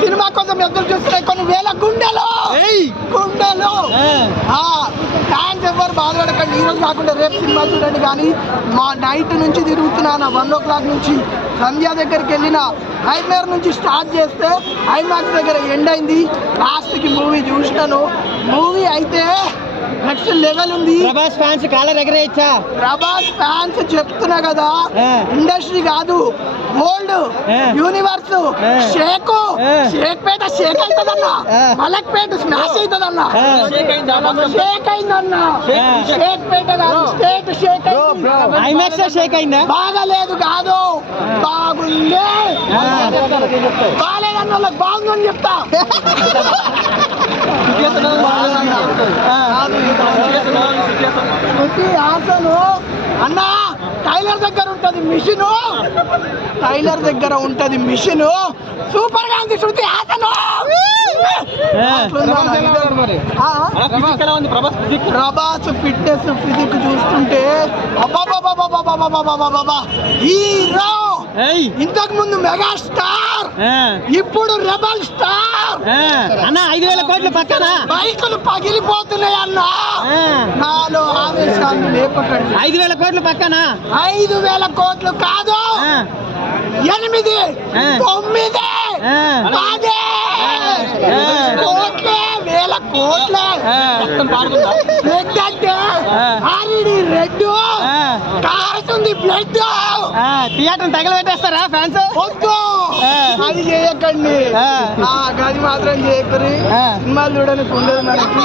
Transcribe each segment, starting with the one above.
Cinema కోసం ఎదురు చూస్తున్నాయి కొన్ని వేల గుండెలు ఫ్యాన్స్ ఎవరు బాధపడకండి. ఈరోజు కాకుండా రేపు సినిమా చూడండి. కానీ మా నైట్ నుంచి తిరుగుతున్నాను 1 o'clock నుంచి సంధ్య దగ్గరికి వెళ్ళిన హైమేర్ నుంచి స్టార్ట్ చేస్తే ఐమాక్స్ దగ్గర ఎండ్ అయింది. లాస్ట్కి మూవీ చూసినాను. మూవీ అయితే నెక్స్ట్ లెవెల్ ఉంది. ప్రభాస్ ఫ్యాన్స్ కాలర్ ఎగరేయచ్చా? ప్రభాస్ ఫ్యాన్స్ చెప్తున్నా కదా, ఇండస్ట్రీ కాదు వరల్డ్ యూనివర్స్ షేక్ పేట షేక్ అవుతుందన్న, మలక్పేట స్మాష్ అవుతుందన్న, షేక్ అయిందన్న. షేక్ పేట కాదు స్టేట్ షేక్ అయింది. ఐమాక్స్ షేక్ అయిందా? బాగలేదు కాదు, బాగుంది. బాగాలేదన్న వాళ్ళకి బాగుందని చెప్తా. అసలు అన్నా టైలర్ దగ్గర ఉంటది మిషన్ సూపర్ గా ఉంది. శృతి హాసను ప్రభాస్ ఫిట్నెస్ ఫిజిక్ చూస్తుంటే హీరో. ఇంతకు ముందు మెగాస్టార్, ఇప్పుడు రెబల్ స్టార్. అన్న 5,000 కోట్లు పక్కన బైకులు పగిలిపోతున్నాయి అన్న. నాలో ఆవేశాన్ని లేపకండి. 5,000 కోట్లు పక్కన 5,000 కోట్లు కాదు, 8, 9, 10 కోట్లే, వేల కోట్లే. బ్లడ్ అంటే ఆల్రెడీ రెడ్ కారుతుంది బ్లడ్. థియేటర్ తగలబెట్టేస్తారా ఫ్యాన్స్? వద్దు, అది చేయకండి. గది మాత్రం చేయకరి. సినిమాలు చూడడానికి ఉండదు మనకి.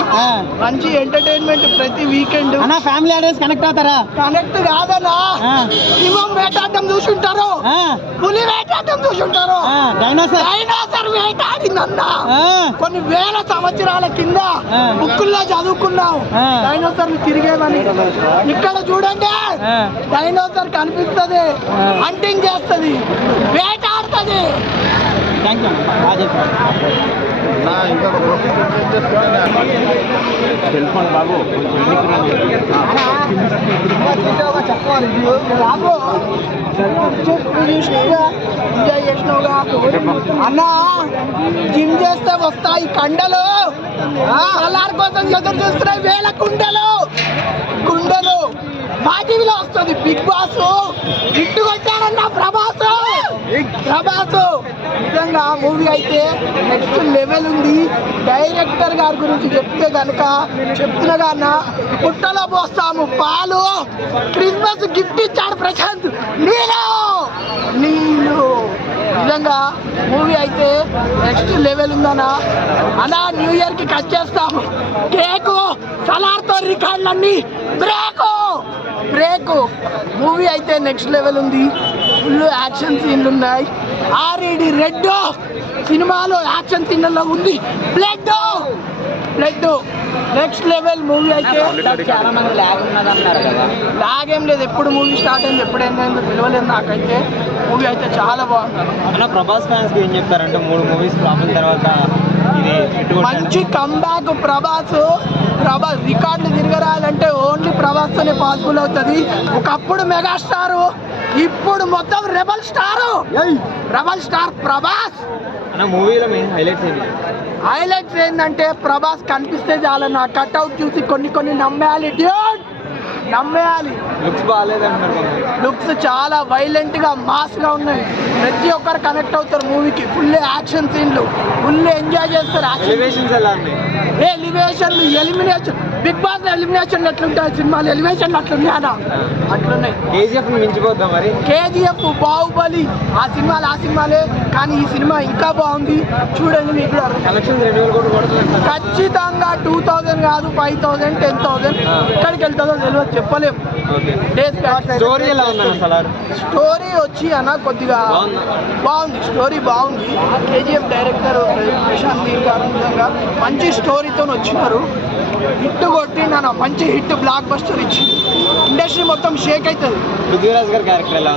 మంచి ఎంటర్టైన్మెంట్ ప్రతి వీకెండ్. ఫ్యామిలీ ఆడియన్స్ కనెక్ట్ అవుతారా? కనెక్ట్ కాదనా, సింహం వేటాడటం చూసుంటారు, పులి వేటాడటం చూసుంటారు, డైనోసార్ వేటాడిందన్నా. కొన్ని వేల సంవత్సరాల కింద బుక్కుల్లో చదువుకున్నాం డైనోసార్లు తిరిగేవని. ఇక్కడ చూడండి, డైనోసార్ కనిపిస్తుంది, హంటింగ్ చేస్తుంది, వేటాడుతుంది. అన్నా జిమ్ చేస్తే వస్తాయి కండలు, అలార్ కోసం ఎదురు చూస్తున్నాయి వేల గుండెలు. మా టీవీలో వస్తుంది బిగ్ బాస్. ఇట్టు కొట్టాడన్నా ప్రభాస్. నిజంగా మూవీ అయితే నెక్స్ట్ లెవెల్ ఉంది. డైరెక్టర్ గారి గురించి చెప్తే కనుక చెప్తున్నా అన్న, పుట్టలో పోస్తాము పాలు. క్రిస్మస్ గిఫ్ట్ ఇచ్చాడు ప్రశాంత్, నీళ్ళు. నిజంగా మూవీ అయితే నెక్స్ట్ లెవెల్ ఉందన్నా. అలా న్యూ ఇయర్ కి కట్ చేస్తాము కేకు, సలార్తో రికార్డులన్నీ బ్రేక్. మూవీ అయితే నెక్స్ట్ లెవెల్ ఉంది. ఫుల్ యాక్షన్ సీన్లు ఉన్నాయి. ఆర్ఈడి రెడ్ సినిమాలో యాక్షన్ సీన్లలో ఉంది. బ్లడ్ నెక్స్ట్ లెవెల్ మూవీ అయితే. చాలా మంది లాగ్ ఏం లేదు, ఎప్పుడు మూవీ స్టార్ట్ అయింది ఎప్పుడు ఏంటో తెలియలేదు నాకైతే. మూవీ అయితే చాలా బాగుంది. ప్రభాస్ ఫ్యాన్స్ ఏం చెప్తారంటే 3 మూవీస్ ఫ్లాప్ తర్వాత మంచి కంబ్యాక్. ప్రభాస్ రికార్డులు తిరగరాలంటే ఓన్లీ ప్రభాస్తోనే పాసిబుల్ అవుతుంది. ఒకప్పుడు మెగాస్టార్, ఇప్పుడు మొత్తం రెబల్ స్టార్ ప్రభాస్. మూవీలో హైలైట్స్ ఏంటంటే ప్రభాస్ కనిపిస్తే చాలన్న, కట్అవుట్ చూసి కొన్ని నమ్మేయాలి. లుక్స్ చాలా వైలెంట్ గా మాస్ గా ఉన్నాయి. ప్రతి ఒక్కరు కనెక్ట్ అవుతారు మూవీకి. ఫుల్ యాక్షన్ సీన్లు, ఫుల్ ఎంజాయ్ చేస్తారు. ఎలివేషన్లు, ఎలిమినేషన్. బిగ్ బాస్ ఎలిమినేషన్ ఎట్లుంటాయి, సినిమాలు ఎలిమినేషన్ అట్లున్నాయి. కేజీఎఫ్, బాహుబలి ఆ సినిమాలే, కానీ ఈ సినిమా ఇంకా బాగుంది. చూడండి మీకు ఖచ్చితంగా 2,000 కాదు 5,000, 10,000 ఎక్కడికి వెళ్తుందో తెలియదు, చెప్పలేము. స్టోరీ వచ్చి అన్న కొద్దిగా బాగుంది. స్టోరీ బాగుంది. కేజీఎఫ్ డైరెక్టర్ ప్రశాంత్ నీల్ గారు నిజంగా మంచి స్టోరీతో వచ్చినారు. హిట్ కొట్టిండు, మంచి హిట్ బ్లాక్ బస్టర్ ఇచ్చి ఇండస్ట్రీ మొత్తం షేక్ అవుతుంది.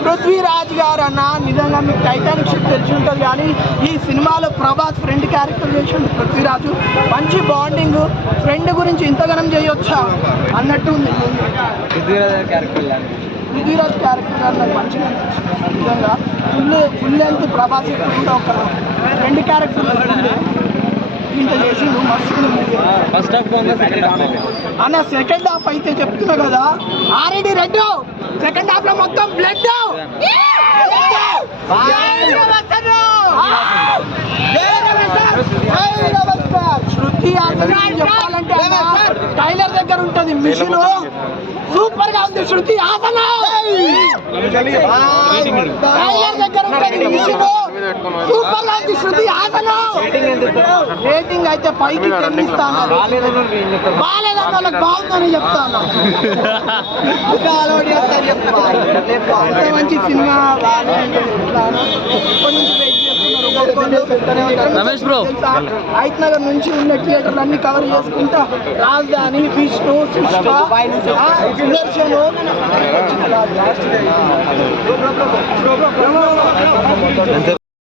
పృథ్వీరాజ్ గారు అన్న నిజంగా మీకు టైటానిక్ షిప్ తెలిసి ఉంటుంది, కానీ ఈ సినిమాలో ప్రభాస్ ఫ్రెండ్ క్యారెక్టర్ చేసిండు పృథ్వీరాజు. మంచి బాండింగ్. ఫ్రెండ్ గురించి ఇంతగానం చేయొచ్చా అన్నట్టు ఉంది. పృథ్వీరాజ్ క్యారెక్టర్ నాకు మంచిగా నిజంగా ఫుల్ లెంత్ ప్రభాస్ కూడా ఒక 2 క్యారెక్టర్లు ఇంత చేసి మస్తు మూవీ. ఫస్ట్ హాఫ్ బాగుందా సెకండ్ హాఫ్ అన్న సెకండ్ హాఫ్ అయితే చెప్తున్నా కదా ఆల్రెడీ రెడ్ సెకండ్ హాఫ్ లో మొత్తం బ్లడ్ శృతి చెప్పాలంటే టైలర్ దగ్గర ఉంటది మిషన్ సూపర్ గా ఉంది. శృతి టైలర్ దగ్గర ఉంటది మిషన్ సూపర్ గా ఉంది. శృతి రేటింగ్ అయితే పైకి 10 ఇస్తాను. బాగాలేదన్న వాళ్ళకి బాగుందని చెప్తాను. ఇంత మంచి cinema Ramesh bro height Nagar నుంచి ఉన్న థియేటర్లు అన్ని కవర్ చేసుకుంటా రాజధాని విష్ణు సుదర్శను